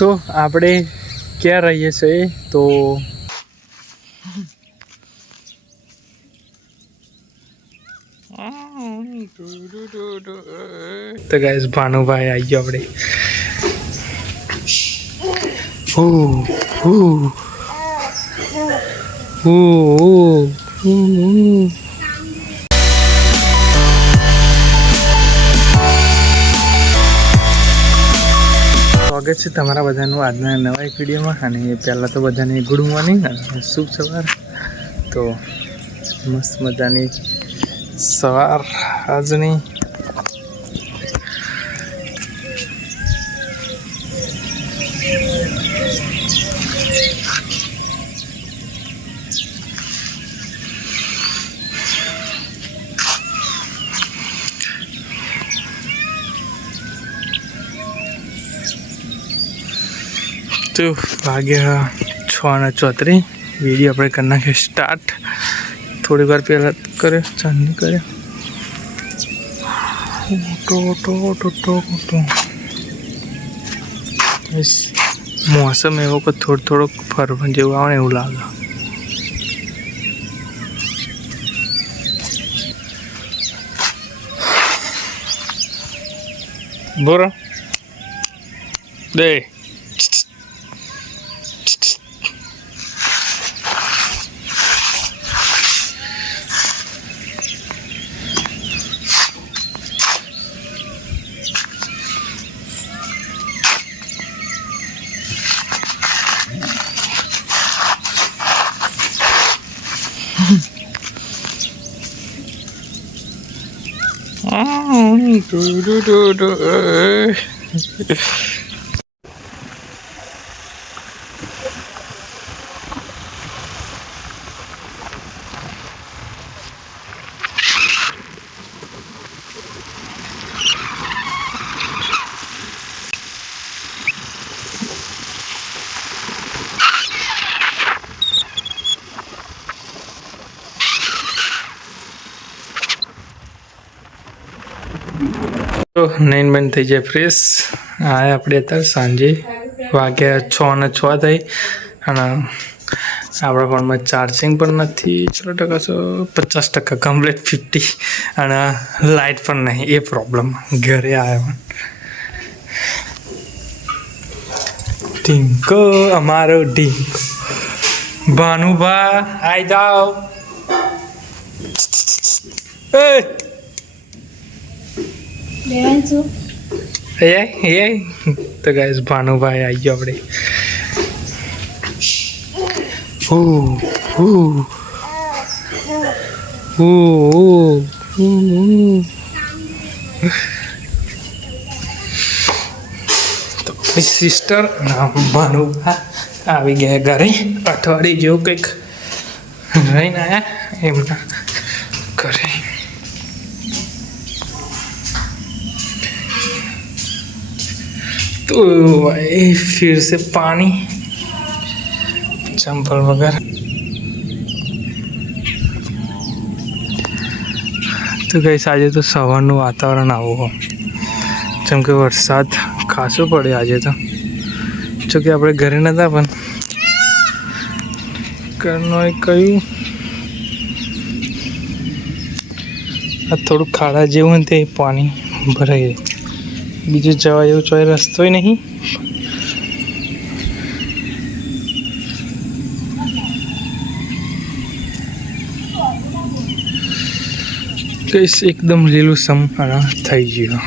તો આપણે ક્યાં રહીએ છીએ તો ગાઈસ ભાનુભાઈ આવી ગયો આપણે સ્વાગત છે તમારા બધાનું આજના નવા એક વિડીયોમાં અને પહેલાં તો બધાને ગુડ મોર્નિંગ અને શુભ સવાર તો મસ્ત મજાની સવાર આજની તો વાગ્યા 6:34 વિડીયો આપણે કરી નાખીએ સ્ટાર્ટ થોડી વાર પહેલાં કર્યો ચાંદની કર્યો મોસમ એવો કે થોડોક ફરવા જેવું આવે ને એવું લાગે બોલો દે તો નૈન બંધ થઈ જાય ફ્રેશ આ આપણે અત્યારે સાંજે વાગ્યા 6:06 થઈ અને આપણા ફોનમાં ચાર્જિંગ પણ નથી 50% કમ્પ્લીટ 50 અને લાઇટ પણ નહીં એ પ્રોબ્લેમ ઘરે આવ્યો ઢીંકો અમારો ઢીંકો ભાનુભા આઈ જાઓ તો ગાઈસ ભાનુભાઈ આવી ગયો આપણે તો સિસ્ટર ભાનુભા આવી ગયા ઘરે અઠવાડિયે જેવું કંઈક રહીને આવ્યા એમના ઘરે तो भाई फिर से पानी चंपल वगैरह तो गाइस आज तो સવારનું વાતાવરણ આવું હો જેમ કે વરસાદ ખાસો પડે આજે તો જો કે આપણે ઘરે નહોતા પણ ઘરનું કહ્યું આ થોડું ખાડા જેવું ને તે પાણી ભરાઈ જાય બીજું જવા એવું ચોય રસ્તો નહીં કઈશ એકદમ લીલું સમ થઈ ગયું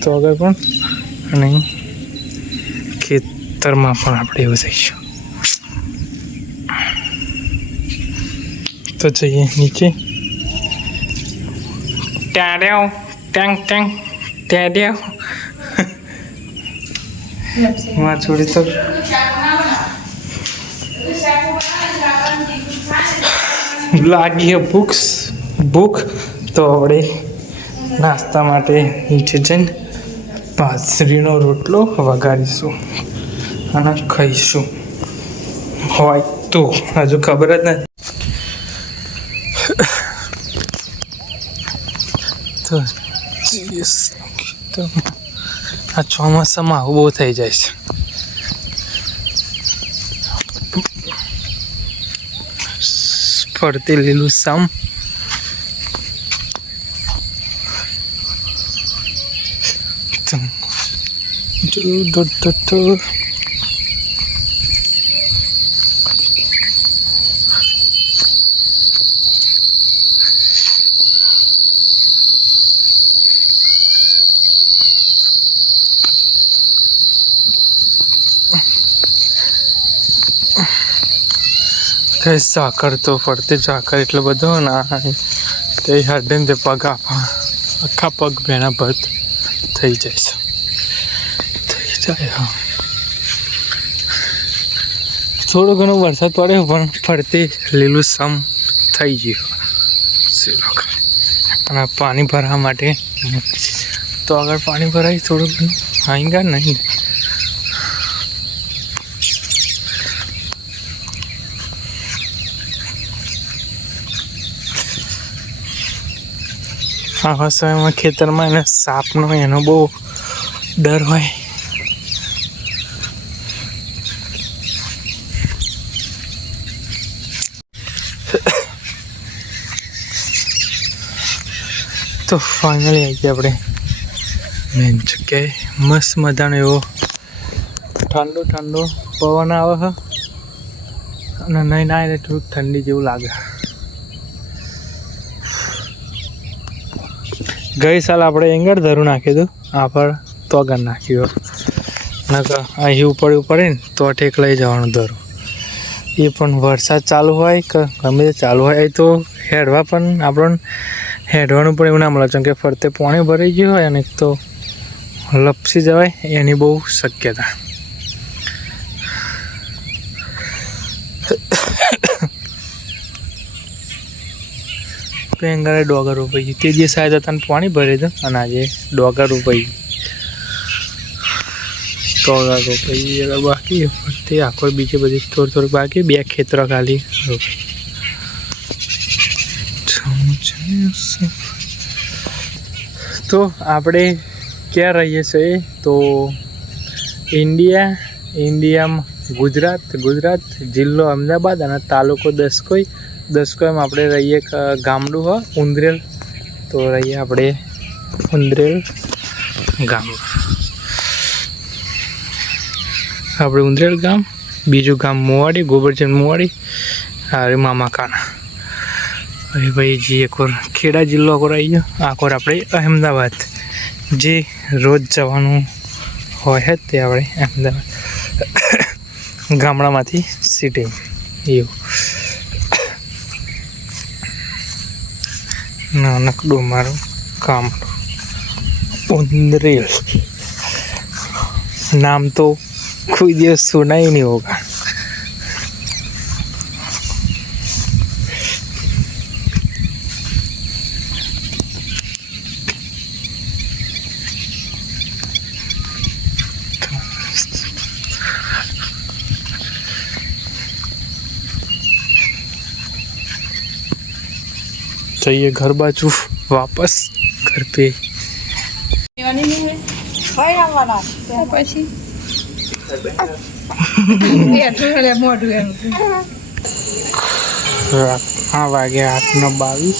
તો આગળ પણ અને ખેતરમાં પણ આપણે એવું થઈશું તો જઈએ નીચે ટાડ્યો ટેંગ ટેંગ ટાડ્યો માં છોડી તો લાગી ભૂખ તો આપણે નાસ્તા માટે નીચે જઈને બાજરીનો રોટલો વઘારીશું અને ખાઈશું હોય તો હજુ ખબર જ નથી તો આ ચોમાસામાં આવું બહુ થઈ જાય છે ફરતે લીલું સમ. સાકર તો ફરતે સાકર એટલે બધો ના તે હાડે ને તે પગ આખા પગ ભેણા ભત થઈ જાય છે. હા, થોડો ઘણો વરસાદ પડ્યો પણ ફરતે લીલું સમ થઈ ગયું. અને પાણી ભરવા માટે તો આગળ પાણી ભરાય થોડું ઘણું આઈંગા નહીં. આવા સમયમાં ખેતરમાં એને સાપનો એનો બહુ ડર હોય. તો ફાઇનલી આવી ગયા આપણે મેન જગ્યાએ. મસ્ત મજાનો એવો ઠંડો ઠંડો પવન આવે છે અને નહીં ના એટલે થોડુંક ઠંડી જેવું લાગે. ગઈ સાલ આપણે એંગળ ધરું નાખ્યું હતું, આ પર તોગર નાખ્યું. અહીં ઉપડ્યું પડે ને તો ઠેક લઈ જવાનું ધરું. એ પણ વરસાદ ચાલુ હોય કે ગમે તે ચાલુ હોય એ તો હેડવા પણ આપણને હેડવાનું પણ એવું ના મળે. કેમ કે ફરતે પાણી ભરાઈ ગયું હોય અને તો લપસી જવાય એની બહુ શક્યતા. પેંગળે ડોગર રોપાઈ ગયું. તે દિવસે આવ્યા હતા પાણી ભરી હતું અને આજે ડોગર રોપાઈ ગયું. ડોગર રોપાઈ ગયું બાકી તે આખો બીજી બધી થોડી થોડી બાકી 2 ખેતરો ખાલી રોપાઈ. તો આપણે ક્યાં રહીએ છીએ તો ઇન્ડિયામાં ગુજરાત જિલ્લો અમદાવાદ અને તાલુકો દસકોઈમાં આપણે રહીએ. ગામડું હોય ઉંદરેલ, તો રહીએ આપણે ઉંદરેલ ગામડું. આપણે ઉંદરેલ ગામ, બીજું ગામ મોવાડી, ગોબરચંદ મોવાડી, અરે મામા કાના. હવે ભાઈ જે એકવાર ખેડા જિલ્લો આખો આવી ગયો. આખોર આપણે અહેમદાબાદ જે રોજ જવાનું હોય તે આપણે અહેમદાબાદ ગામડામાંથી સિટી એવું નાનકડું મારું ગામડું ઉંદરેલ. નામ તો કોઈ દિવસ સુનાઈ નહીં હોગા. चाहिए घर बाजू वापस घर पे. वागे 8:22.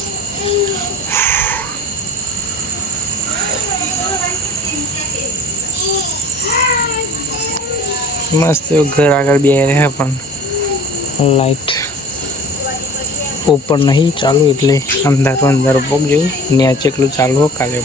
मस्त घर आगे बे रहे पण लाइट ऊपर नहीं चालू એટલે અંધારું અંધારું પગ જેવું નેચે એકલું ચાલુ કાલે.